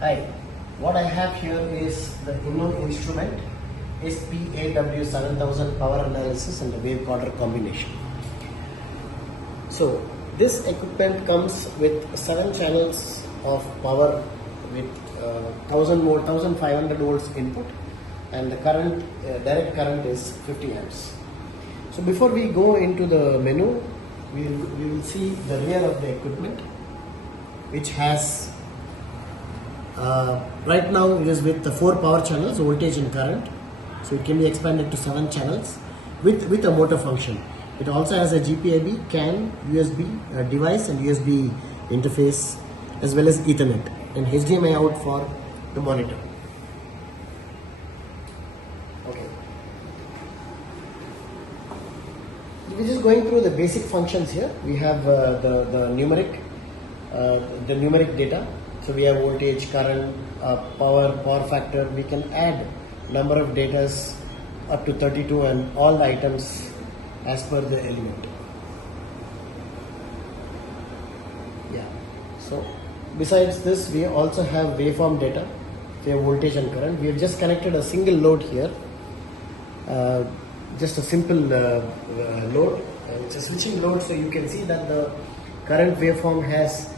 Hi, what I have here is the unknown instrument SPAW7000 power analysis and the Wavecorder combination. So this equipment comes with 7 channels of power with 1000 volt, 1500 volts input, and the current, direct current is 50 amps. So before we go into the menu, we will see the rear of the equipment, which has right now it is with the 4 power channels, voltage and current, so it can be expanded to 7 channels with a motor function. It also has a GPIB, CAN, USB device and USB interface, as well as Ethernet, and HDMI out for the monitor. Okay, we're just going through the basic functions here. We have the numeric data. So we have voltage, current, power factor. We can add number of datas up to 32 and all the items as per the element. Yeah. So besides this, we also have waveform data. We have voltage and current. We have just connected a single load here. Just a simple load. It's a switching load, so you can see that the current waveform has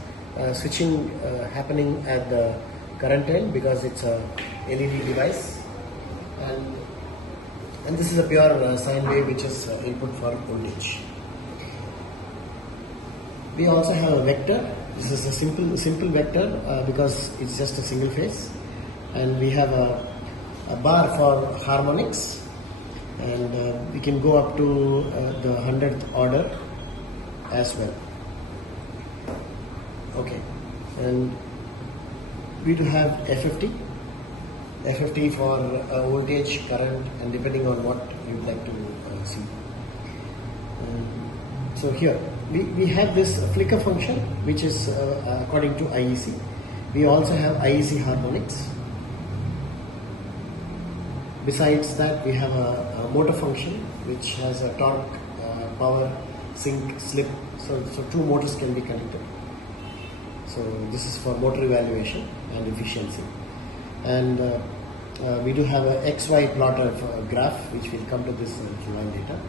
switching happening at the current end because it's a LED device, and this is a pure sine wave which is input for voltage. We also have a vector. This is a simple vector because it's just a single phase, and we have a bar for harmonics, and we can go up to the 100th order as well. Okay, and we do have FFT for voltage, current, and depending on what you would like to see. So here we have this flicker function, which is according to IEC. We also have IEC harmonics. Besides that, we have a motor function which has a torque, power, sync, slip. So 2 motors can be connected. So this is for motor evaluation and efficiency. And we do have a XY plotter graph, which will come to this while later.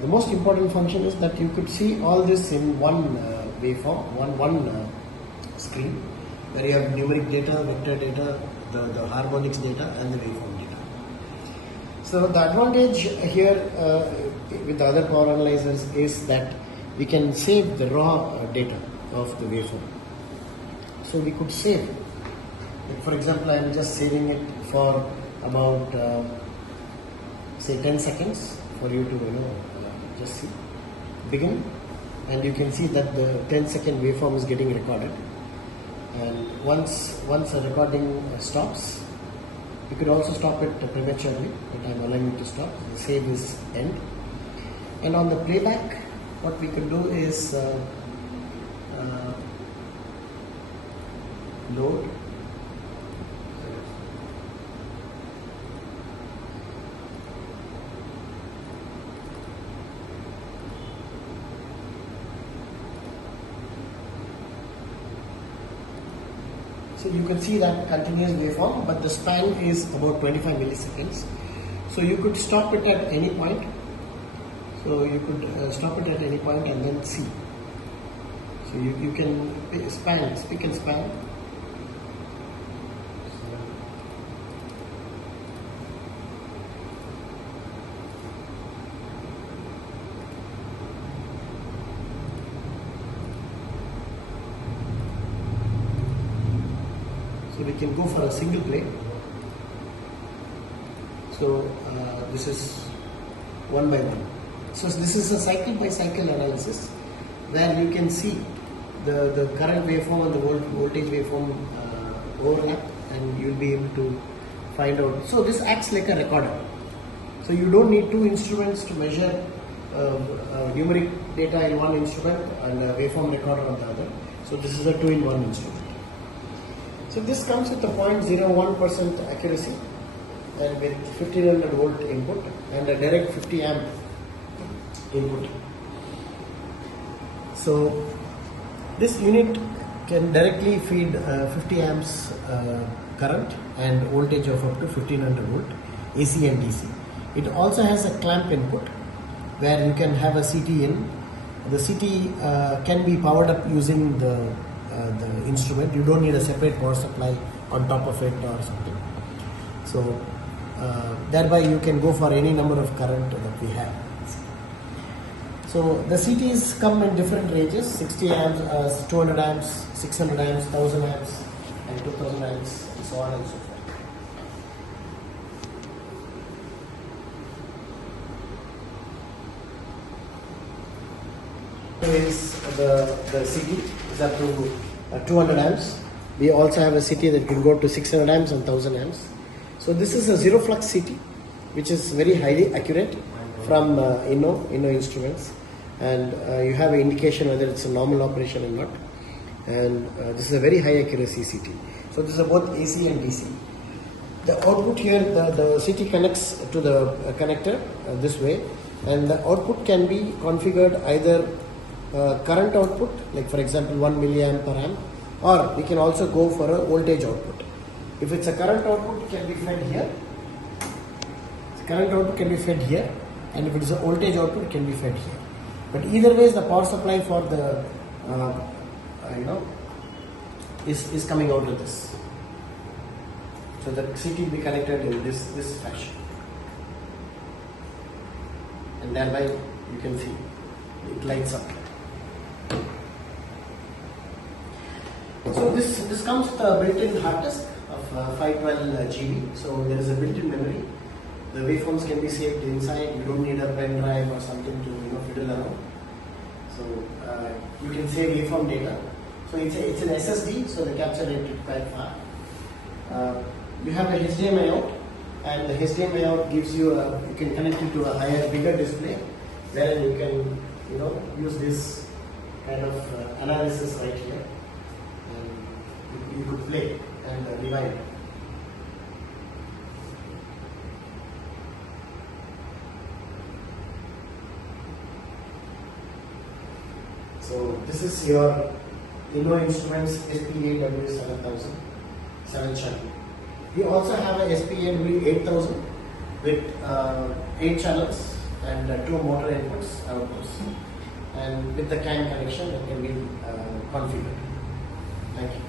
The most important function is that you could see all this in one waveform, one screen, where you have numeric data, vector data, the harmonics data, and the waveform data. So the advantage here with the other power analyzers is that we can save the raw data of the waveform. So we could save, like for example, I am just saving it for about say 10 seconds for you to just see, begin, and you can see that the 10-second waveform is getting recorded, and once the recording stops, you could also stop it prematurely, but I am allowing it to stop. The save is end, and on the playback, what we could do is load, so you can see that continuous waveform, but the span is about 25 milliseconds. So you could stop it at any point. So you could stop it at any point and then see. So you can speak and span. So we can go for a single play. So this is one by one. So this is a cycle by cycle analysis, where you can see the current waveform and the voltage waveform overlap, and you'll be able to find out. So this acts like a recorder. So you don't need 2 instruments to measure numeric data in one instrument and a waveform recorder on the other. So this is a 2-in-1 instrument. So this comes with a 0.01% accuracy and with 1500 volt input and a direct 50 amp input. So this unit can directly feed 50 amps current and voltage of up to 1500 volt AC and DC. It also has a clamp input where you can have a CT in. The CT can be powered up using the instrument. You don't need a separate power supply on top of it or something. So thereby you can go for any number of current that we have. So the CTs come in different ranges: 60 amps, 200 amps, 600 amps, 1000 amps, and 2000 amps, and so on and so forth. Is the CT is up to 200 amps. We also have a CT that can go to 600 amps and 1000 amps. So this is a zero flux CT, which is very highly accurate from Inno instruments, and you have an indication whether it's a normal operation or not. And this is a very high accuracy CT. So this is both AC and DC. The output here, the CT connects to the connector this way, and the output can be configured either current output, like for example 1 milliamp per amp, or we can also go for a voltage output. If it's a current output, it can be fed here. Current output can be fed here, and if it is a voltage output, it can be fed here. But either way, the power supply for the is coming out of this. So the CT will be connected in this fashion, and thereby you can see it lights up. So this comes with a built-in hard disk of 512 GB. So there is a built-in memory. The waveforms can be saved inside. You don't need a pen drive or something to fiddle around. So you can save waveform data. So it's an SSD, so the capture rate is quite fast. You have a HDMI out, and the HDMI out gives you you can connect it to a bigger display, wherein you can use this kind of analysis right here. You could play and rewind. So this is your Inno Instruments SPAW7000 7-channel. We also have a SPAW8000 with 8 channels and 2 motor inputs, outputs, and with the CAN connection that can be configured. Thank you.